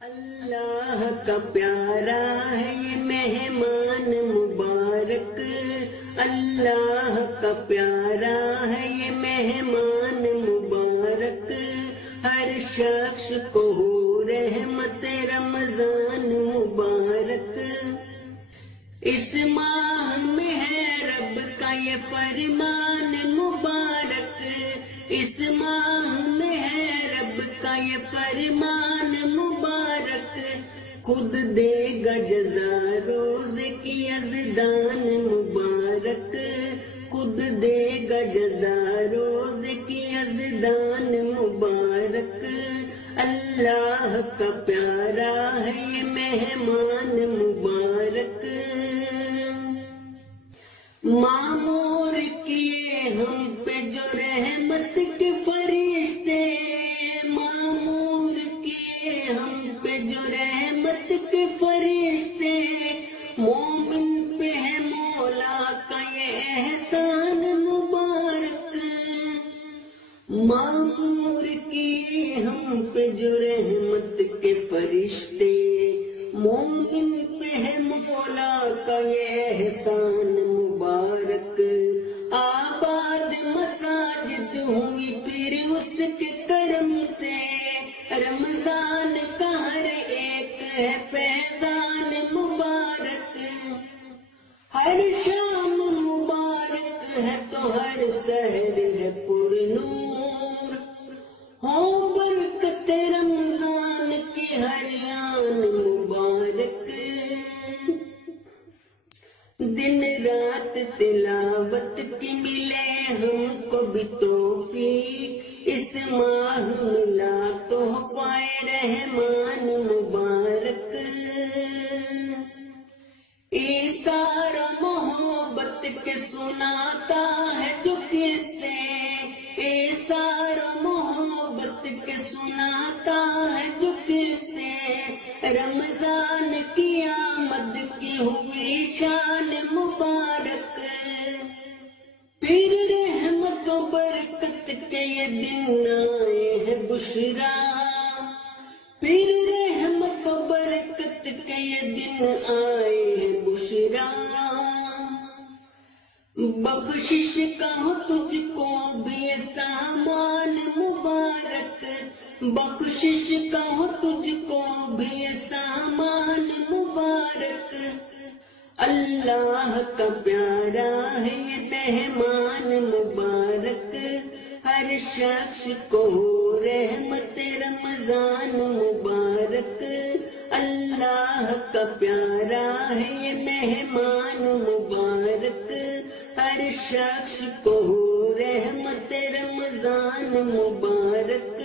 اللہ کا پیارا ہے یہ مہمان مبارک، اللہ کا پیارا ہے یہ مہمان مبارک، ہر شخص کو ہو رحمت رمضان مبارک۔ اس ماہ میں ہے رب کا یہ فرمان مبارک، اس ماہ میں ہے رب کا یہ فرمان مبارک، خود دے گا جزا روز کی یزدان مبارک، خود دے گا جزا روز کی یزدان مبارک۔ اللہ کا پیارا ہے یہ مہمان مبارک، معمور کیے ہم پہ جو رحمت کے فرشتے، معمور کیے ہم پہ جو رحمت کے فرشتے، مومن پہ ہے مولا کا یہ احسان مبارک، معمور کیے ہم پہ جو رحمت کے فرشتے، مومن پہ ہے مولا کا یہ احسان مبارک۔ آباد مساجد ہوئی پھر اس کے کرم سے، رمضان کا ہر ایک ہے فیضان مبارک، ہر شام مبارک ہے تو ہر سحر ہے پر نور، ہو برکت رمضان کی ہر آن مبارک، دن رات تلاوت کی ملے ہم کو بھی توفیق، اس ماہ ملا تو پائے رحمان مبارک، ایثار محبت کے سناتا ہے جو قصے، ایثار محبت کے سناتا ہے جو قصے، رمضان کی آمد کی ہوئی شان مبارک، پھر رحمت و برکت کے یہ دن آئے ہیں بشرا، پھر رحمت و برکت کے یہ دن آئے ہیں بشرا، بخشش کا ہو تجھ کو بھی یہ سامان مبارک، بخشش کا ہو تجھ کو بھی یہ سامان مبارک، اللہ کا پیارا ہے یہ مہمان مبارک، ہر شخص کو ہو رحمت رمضان مبارک، اللہ کا پیارا ہے یہ مہمان مبارک، ہر شخص کو ہو رحمت رمضان مبارک۔